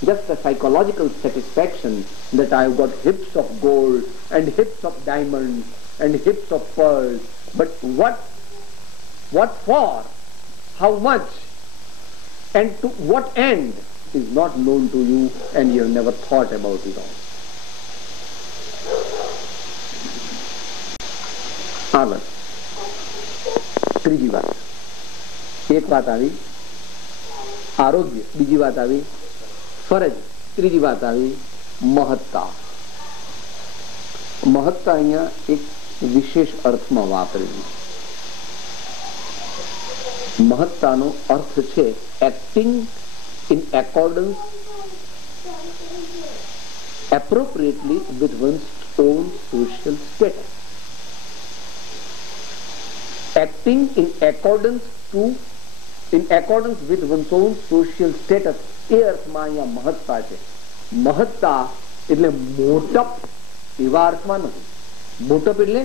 just a psychological satisfaction that I have got heaps of gold and heaps of diamonds and hips of pearls. But what for, how much, and to what end is not known to you, and you have never thought about it all. આગળ ત્રીજી વાત, એક વાત આવી આરોગ્ય, બીજી વાત આવી ફરજ, ત્રીજી વાત આવી મહત્તા. મહત્તા અહીંયા એક વિશેષ અર્થમાં વાપરેલી. મહત્તાનો અર્થ છે acting in accordance appropriately with one's own social status. Acting in accordance with one's own social status, એ અર્થમાં અહીંયા મહત્તા છે. મહત્તા એટલે મોટપ એવા અર્થમાં નથી. મોટપ એટલે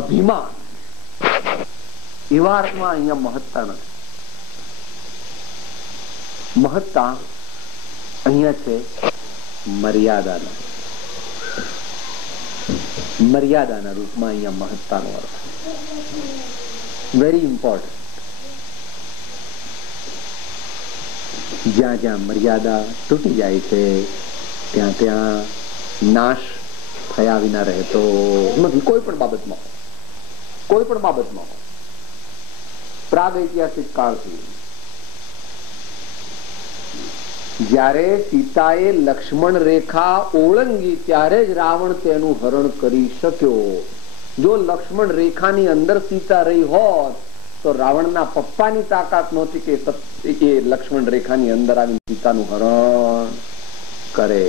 અભિમાન એવા અર્થમાં અહીંયા મહત્તા નથી. મહત્તા અહીંયા છે મર્યાદાના રૂપમાં અહીંયા મહત્તાનો અર્થ. Very important. જ્યાં જ્યાં મર્યાદા તૂટી જાય છે ત્યાં ત્યાં નાશ થયા વિના રહેતો નથી. કોઈ પણ બાબતમાં પ્રાગૈતિહાસિક કાળથી જ્યારે સીતાએ લક્ષ્મણ રેખા ઓળંગી ત્યારે જ રાવણ તેનું હરણ કરી શક્યો. જો લક્ષ્મણ રેખાની અંદર સીતા રહી હોત તો રાવણના પપ્પાની તાકાત નહોતી કે એ લક્ષ્મણ રેખાની અંદર આવી સીતાનું હરણ કરે.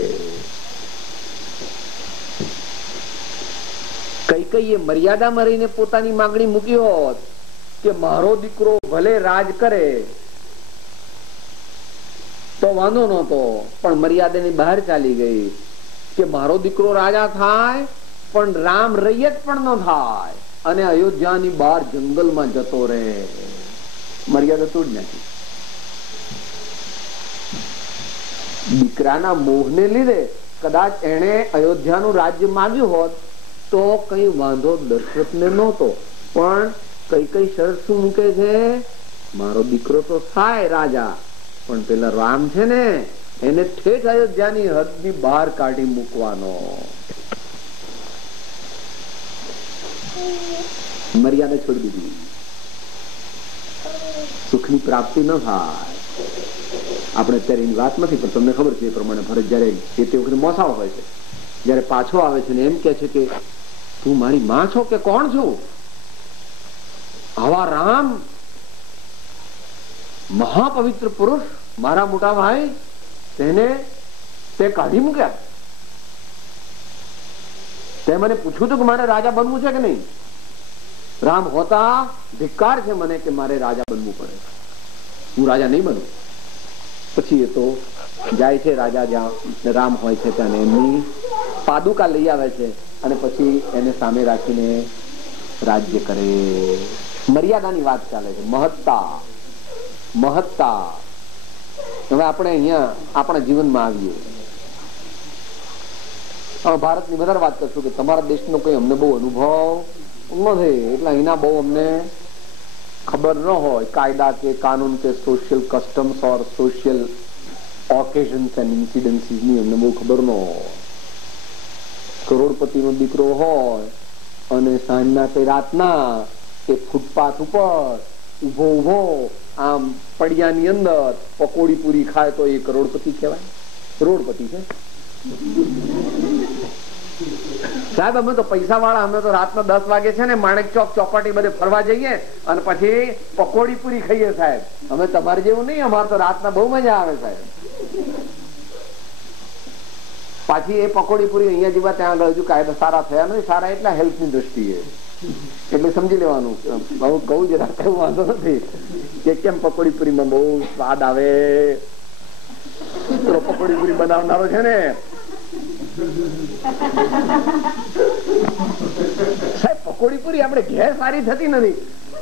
કૈકેયીએ મર્યાદામાં રહીને પોતાની માંગણી મૂકી હોત કે મારો દીકરો ભલે રાજ કરે તો વાંધો નહોતો, પણ મર્યાદાની બહાર ચાલી ગઈ કે મારો દીકરો રાજા થાય પણ રામ રૈયત પણ ન થાય અને અયોધ્યાની બહાર જંગલમાં જતો રહે. મર્યાદા તોડી નાખી. દીકરાના મોહને લીધે કદાચ એણે અયોધ્યાનું રાજ્ય માંગ્યું હોત તો કઈ વાંધો દશરથને નહોતો, પણ કઈ શરત શું મૂકે છે, મારો દીકરો તો થાય રાજા પણ પેલા રામ છે ને એને ઠેઠ અયોધ્યાની હદની બહાર કાઢી મૂકવાનો. મર્યાદા છોડી દીધી. સુખની પ્રાપ્તિ ન થાય. આપણે અત્યારે એની વાત નથી, પણ તમને ખબર છે એ પ્રમાણે ભરત જયારે તે વખતે મોસાળ હોય છે, જયારે પાછો આવે છે ને એમ કે છે કે તું મારી માં છો કે કોણ છું? આવા રામ મહાપવિત્ર પુરુષ મારા મોટા ભાઈ તેને તે કાઢી મૂક્યા. તે મને પૂછ્યું હતું કે મારે રાજા બનવું છે કે નહીં? રામ હોતા ધિક્કાર છે મને કે મારે રાજા બનવું પડે, હું રાજા નહીં બનું. પછી એ તો જાય છે રાજા જ્યાં રામ હોય છે ત્યાં એમની પાદુકા લઈ આવે છે અને પછી એને સામે રાખીને રાજ્ય કરે. મર્યાદાની વાત ચાલે છે. મહત્તા. હવે આપણે અહીંયા આપણા જીવનમાં આવીએ. ભારતની વધારે વાત કરશું કે તમારા દેશનો કોઈ અમને બહુ અનુભવ નથી, એટલે અહીંના બહુ અમને ખબર ન હોય કાયદા કે કાનૂન કે social customs or social occasions and incidences ની અમને બહુ ખબર ન હોય. કરોડપતિનો દીકરો હોય અને સાંજના કે રાતના એ ફૂટપાથ ઉપર ઉભો આમ પડિયાની અંદર પકોડી પૂરી ખાય તો એ કરોડપતિ કહેવાય? કરોડપતિ છે સાહેબ. અમે તો પૈસા વાળા, અમે તો રાતના 10 વાગે છે ને માણેક ચોક ચોપાટી બધે ફરવા જઈએ અને પછી પકોડી પૂરી ખાઈએ સાહેબ. અમે તમારે જેવું નહીં, અમારે તો રાતના બહુ મજા આવે સાહેબ. પાછી એ પકોડી પૂરી અહીંયા જેવા ત્યાં આગળ હજુ કાયદા સારા થયા નથી. સારા એટલા હેલ્થની દ્રષ્ટિએ, એટલે સમજી લેવાનું. હું કહું જરા કઈ વાંધો નથી કે કેમ પકોડી પૂરીમાં બહુ સ્વાદ આવે. પકોડી પૂરી બનાવનારો છે ને સાહેબ, પકોડી પૂરી આપણે ઘેર સારી થતી નથી,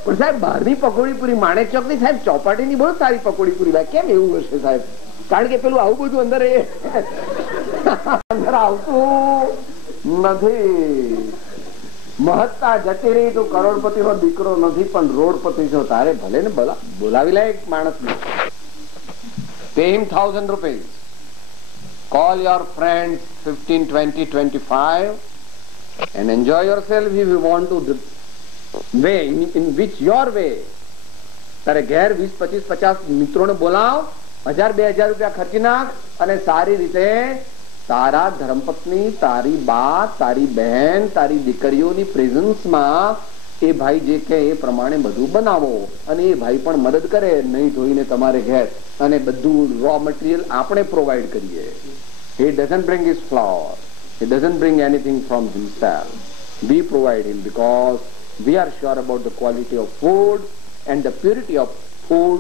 પણ સાહેબ બહારની પકોડી પૂરી માણેક ચોક ની સાહેબ ચોપાટી ની બહુ સારી પકોડી પૂરી ભાઈ. કેમ એવું હશે સાહેબ? કારણ કે પેલું આવું બધું અંદર આવતું નથી. મહત્તા જતી રહી તો કરોડપતિ નો દીકરો નથી પણ રોડપતિ છો. તારે ભલે ને બોલાવી લે એક માણસને, pay him 1,000 rupees, call your friends 15, 20, 25 and enjoy yourself if you want to way in which your way. તારે ઘેર 20, 25, 50 મિત્રોને બોલાવ, 1,000, 2,000 રૂપિયા ખર્ચી નાખ અને સારી રીતે તારા ધર્મપત્ની, તારી બા, તારી બહેન, તારી દીકરીઓની પ્રેઝન્સમાં એ ભાઈ જે કહે એ પ્રમાણે બધું બનાવો અને એ ભાઈ પણ મદદ કરે નહીં ધોઈને તમારે ઘેર, અને બધું રો મટીરિયલ આપણે પ્રોવાઈડ કરીએ. He doesn't bring his flour, he doesn't bring anything from himself. We provide him because we are sure about the quality of food and the purity of food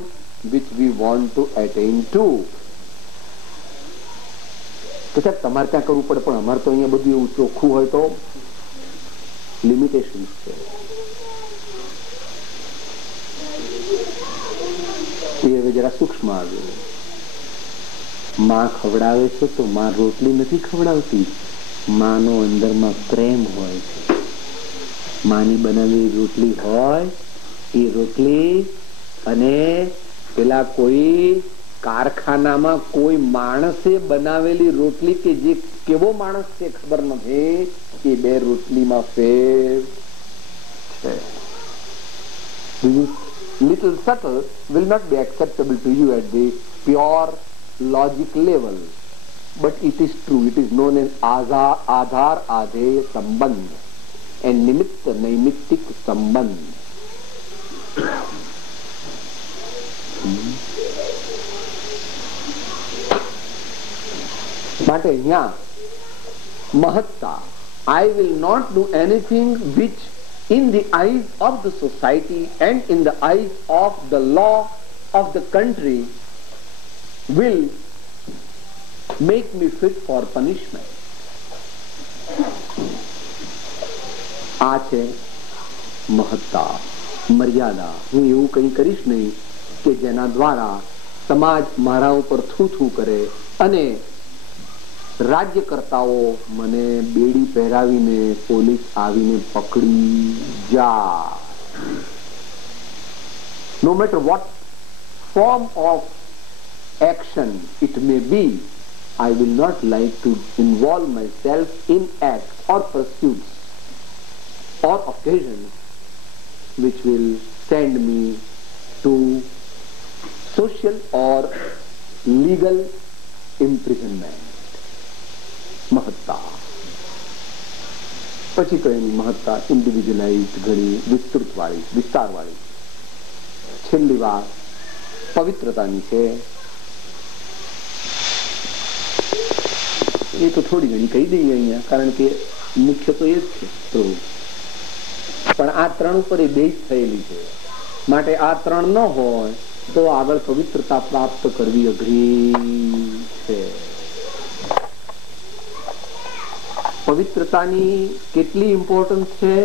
which we want to attain to. તો સાહેબ તમારે ત્યાં કરવું પડે, પણ અમારે તો અહીંયા બધું એવું ચોખ્ખું હોય તો લિમિટેશન છે. એ હવે જરા સૂક્ષ્મ આવ્યું. માં ખવડાવે છે તો માં રોટલી નથી ખવડાવતી, માનો અંદરમાં પ્રેમ હોય છે. માની બનાવેલી રોટલી હોય એ રોટલી અને પેલા કોઈ કારખાનામાં કોઈ માણસે બનાવેલી રોટલી કે જે કેવો માણસ છે ખબર નથી, એ બે રોટલીમાં ફેર છે. Little subtle will not be acceptable to you at the pure logic level, but it is true. It is known as Aadhar Adheya Sambandh and Nimitt Naimittik Sambandh. માટે અહીંયા મહત્તા, I will not do anything which in the eyes of the society and in the eyes of the law of the country will make me fit for punishment. આ છે મહત્તા, મર્યાદા. હું એવું કંઈ કરીશ નહીં કે જેના દ્વારા સમાજ મારા ઉપર થૂ થૂ કરે અને રાજ્યકર્તાઓ મને બેડી પહેરાવીને પોલીસ આવીને પકડી જાય. No matter what form of action it may be, I will not like to involve myself in acts or pursuits or occasions which will send me to social or legal imprisonment. મહત્તા પછી કઈ મહત્તા ઇન્ડિવિજ્યુઅલાઇઝ, ઘણી વિસ્તૃતવાળી, વિસ્તારવાળી. છેલ્લી વાત પવિત્રતાની છે. એ તો થોડી ઘણી કહી દઈએ અહીંયા, કારણ કે મુખ્ય તો એ જ છે. તો પણ આ ત્રણ ઉપર એ બેઝ થયેલી છે. માટે આ ત્રણ ન હોય તો આગળ પવિત્રતા પ્રાપ્ત કરવી અઘરી છે. પવિત્રતાની કેટલી ઇમ્પોર્ટન્સ છે.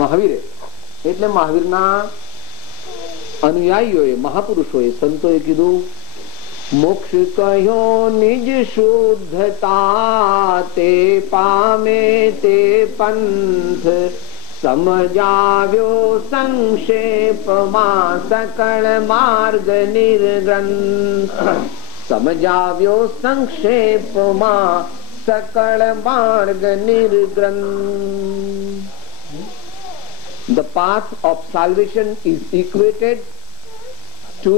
મહાવીરે એટલે મહાવીરના અનુયાયીઓએ, મહાપુરુષોએ, સંતોએ કીધું, મોક્ષ કહ્યો નિજ શુદ્ધતા, તે પામે તે પંથ, સમજાવ્યો સંક્ષેપમાં સકળ માર્ગ નિર્ગ્રંથ. સમજાવ્યો સંક્ષેપમાં સકળ માર્ગ નિર્ગ્રંથ. The path of salvation is equated to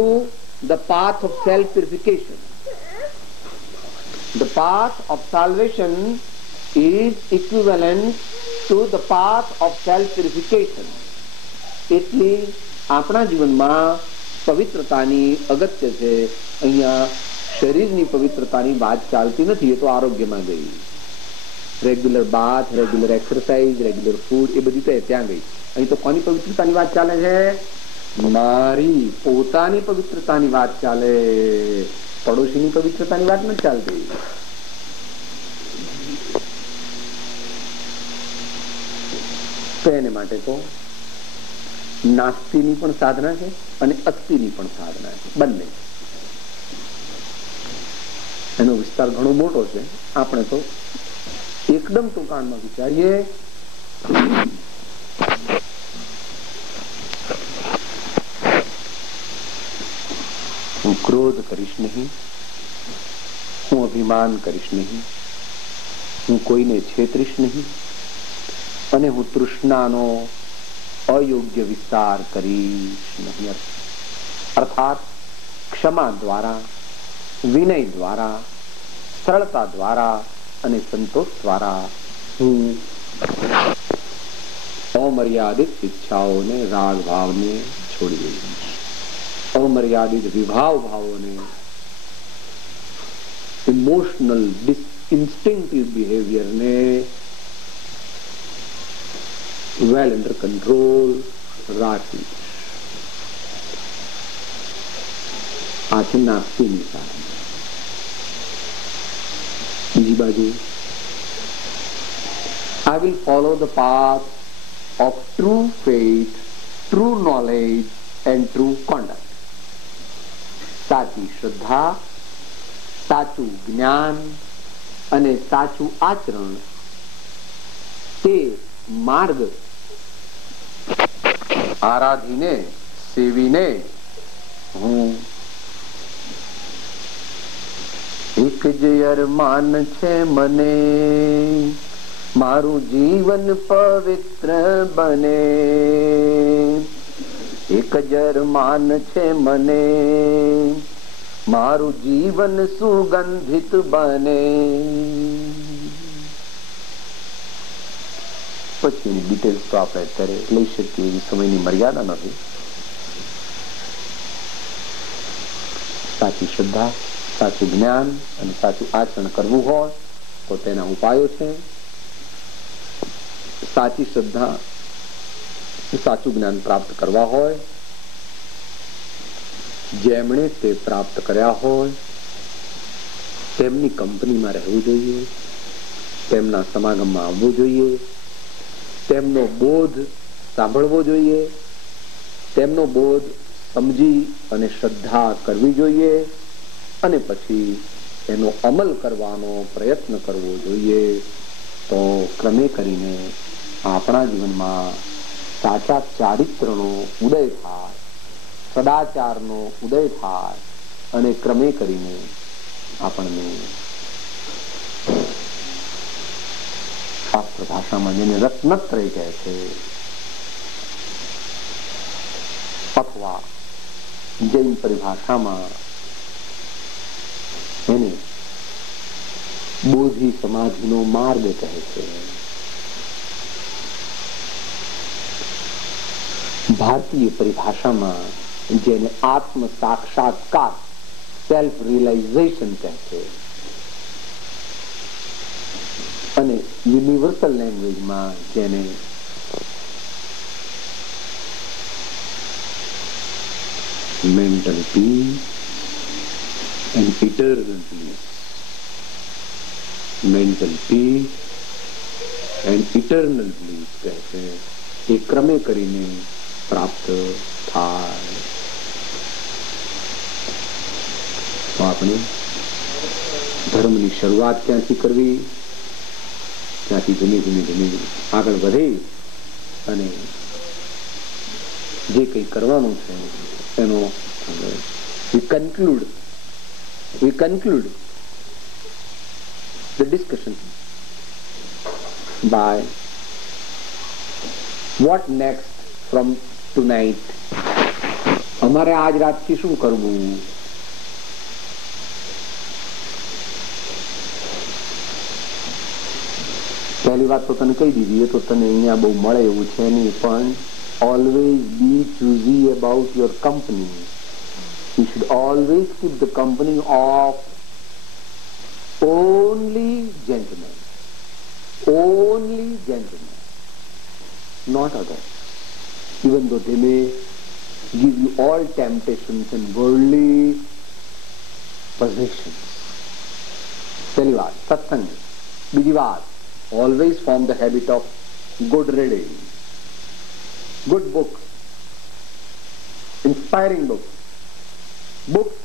the path of self-purification. The path of salvation is equivalent to the path of self-purification. એટલે આપણા જીવનમાં પવિત્રતાની અગત્ય છે. અહીંયા શરીરની પવિત્રતાની વાત ચાલતી નથી, એ તો આરોગ્યમાં ગઈ. રેગ્યુલર બાથ, રેગ્યુલર એક્સરસાઇઝ, રેગ્યુલર ફૂડ, એ બધી તો ત્યાં ગઈ. અહીં તો કોની પવિત્રતાની વાત ચાલે છે? મારી પોતાની પવિત્રતાની વાત ચાલે. પડોશીની પવિત્રતાની વાત નથી ચાલતી. તો એને માટે તો નાસ્તિની પણ સાધના છે અને અસ્તિની પણ સાધના છે, બંને. એનો વિસ્તાર ઘણો મોટો છે. આપણે તો એકદમ ટૂંકાણમાં વિચારીએ. હું ક્રોધ કરીશ નહીં, હું અભિમાન કરીશ નહીં, હું કોઈને છેતરીશ નહીં, અને હું તૃષ્ણાનો અયોગ્ય વિસ્તાર કરીશ નહીં. અર્થાત ક્ષમા દ્વારા, વિનય દ્વારા, સરળતા દ્વારા અને સંતોષ દ્વારા હું અમર્યાદિત ઈચ્છાઓને, રાગ ભાવને છોડી દઈશ. અમર્યાદિત વિભાવ ભાવોને, ઇમોશનલ ઇન્સ્ટિંક્ટિવ બિહેવિયરને વેલ અંડર કંટ્રોલ રાખી. આ છે નાસ્તિની સાધના. બીજી બાજુ, I will follow the path of true faith, true knowledge and true conduct. સાચી શ્રદ્ધા, સાચું જ્ઞાન અને સાચું આચરણ, તે માર્ગ આરાધીને, સેવીને હું. એક જ અરમાન છે મને, મારું જીવન પવિત્ર બને. એક જ અરમાન છે મને, મારું જીવન સુગંધિત બને. પછીની ડિટેલ્સ તો આપણે અત્યારે લઈ શકીએ એવી સમયની મર્યાદા નથી. સાચી શ્રદ્ધા, સાચું જ્ઞાન અને સાચું આચરણ કરવું હોય તો તેના ઉપાયો છે. સાચી શ્રદ્ધા, સાચું જ્ઞાન પ્રાપ્ત કરવા હોય, જેમણે તે પ્રાપ્ત કર્યા હોય તેમની કંપનીમાં રહેવું જોઈએ, તેમના સમાગમમાં આવવું જોઈએ, તેમનો બોધ સાંભળવો જોઈએ, તેમનો બોધ સમજી અને શ્રદ્ધા કરવી જોઈએ, અને પછી એનો અમલ કરવાનો પ્રયત્ન કરવો જોઈએ. તો ક્રમે કરીને આપણા જીવનમાં સાચા ચારિત્રનો ઉદય થાય, સદાચારનો ઉદય થાય, અને ક્રમે કરીને આપણને શાસ્ત્ર ભાષામાં જેને રત્નત્રય કહે છે, અથવા જૈન પરિભાષામાં એને બોધિ સમાધિનો માર્ગ કહે છે. ભારતીય પરિભાષામાં જેને આત્મ સાક્ષાત્કાર, સેલ્ફ રિયલાઇઝેશન કહે છે, અને યુનિવર્સલ લેંગ્વેજમાં જેને mental peace and eternal peace, mental peace and eternal bliss કહે છે, એ ક્રમે કરીને પ્રાપ્ત થાય. તો આપણે ધર્મની શરૂઆત ક્યાંથી કરવી, ત્યાંથી ધીમે ધીમે ધીમે આગળ વધી અને જે કંઈ કરવાનું છે એનો we conclude the discussion by what next from tonight. અમારે આજ રાતથી શું કરવું? પહેલી વાત તો તને કહી દીધી, એ તો તને અહીંયા બહુ મળે એવું છે નહીં, પણ always be choosy about your company. You should always keep the company of only gentlemen, not others, even though they may give you all temptations and worldly possessions. પહેલી વાત સત્સંગ. બીજી વાત, always form the habit of good reading, good books, inspiring books, books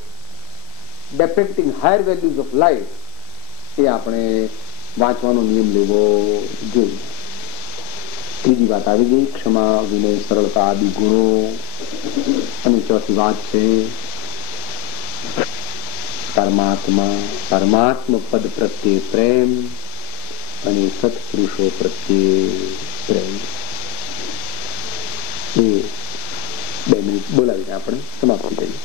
depicting higher values of life. એ આપણે વાંચવાનો નિયમ લેવો જોઈએ. ત્રીજી વાત આવી ગઈ, ક્ષમા, વિનય, સરળતા આદિ ગુણો. અને ચોથી વાત છે પરમાત્મ પદ પ્રત્યે પ્રેમ અને સત્પુરુષો પ્રત્યે પ્રેમ. એ 2 મિનિટ બોલાવીને આપણે સમાપ્તિ કરીએ.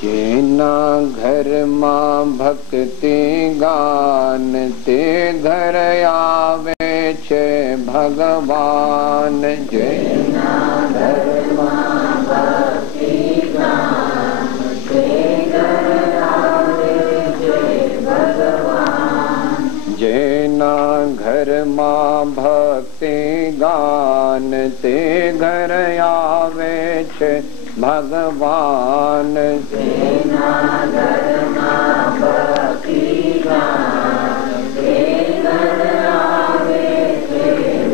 જેના ઘરમાં ભક્તિ ગાન તે ઘર આવે છે ભગવાન. જેના ઘરમાં ભક્તિ ગાન તે ઘર આવે છે ભગવાન. જેના ઘરમાં ભક્તિ ગાન તે ઘર આવે છે ભગવાન. જેના ઘરમાં ભક્તિ ગાન તે ઘર આવે છે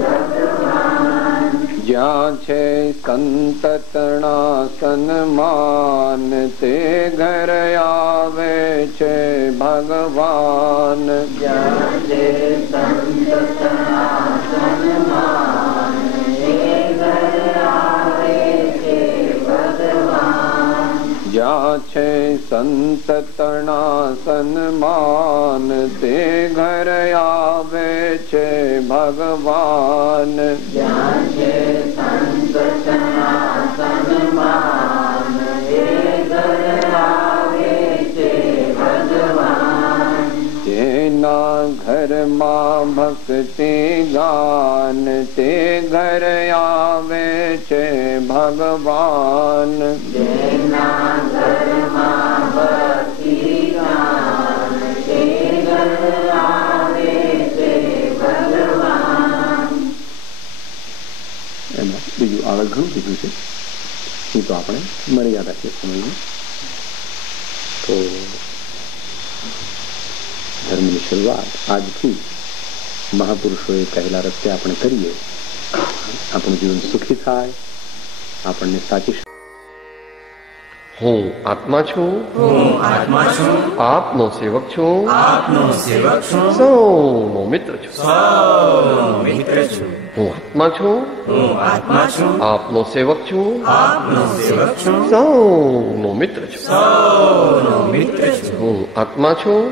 ભગવાન. જ્યાં છે સંતતણા સન્માન તે ઘર આવે છે ભગવાન. જ્યાં છે સંતતણા સન્માન તે ઘર આવે છે ભગવાન. જ્યાં છે સંતતણા સન્માન તે ઘર આવે છે ભગવાન. જ્યાં છે સંતતણા સન્માન તે ઘર આવે છે ભગવાન. જેના ઘરમાં ભક્તિ ગાન તે ઘર આવે છે ભગવાન. જેના ઘરમાં ભક્તિ ગાન તે ઘર આવે છે ભગવાન. એમાં બીજું આગળ ઘણું કીધું છે, એ તો આપણે મર્યાદા છે સમયની. તો ધર્મની શરૂઆત આજથી મહાપુરુષોએ કહેલા રસ્તે આપણે કરીએ, આપણું જીવન સુખી થાય, આપણને સાચી. હું આત્મા છું, આપનો સેવક છું, સૌનો મિત્ર છું. હું આત્મા છું, આપનો સેવક છું, સૌનો મિત્ર છું. હું આત્મા છું,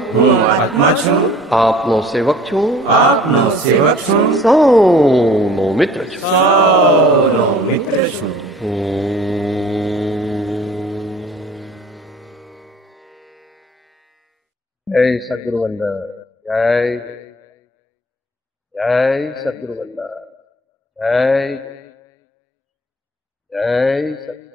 આપનો સેવક છું, સૌનો મિત્ર છું. જય સદગુરુ વંદન. જય સદગુરુ વંદન. જય સદગુરુ.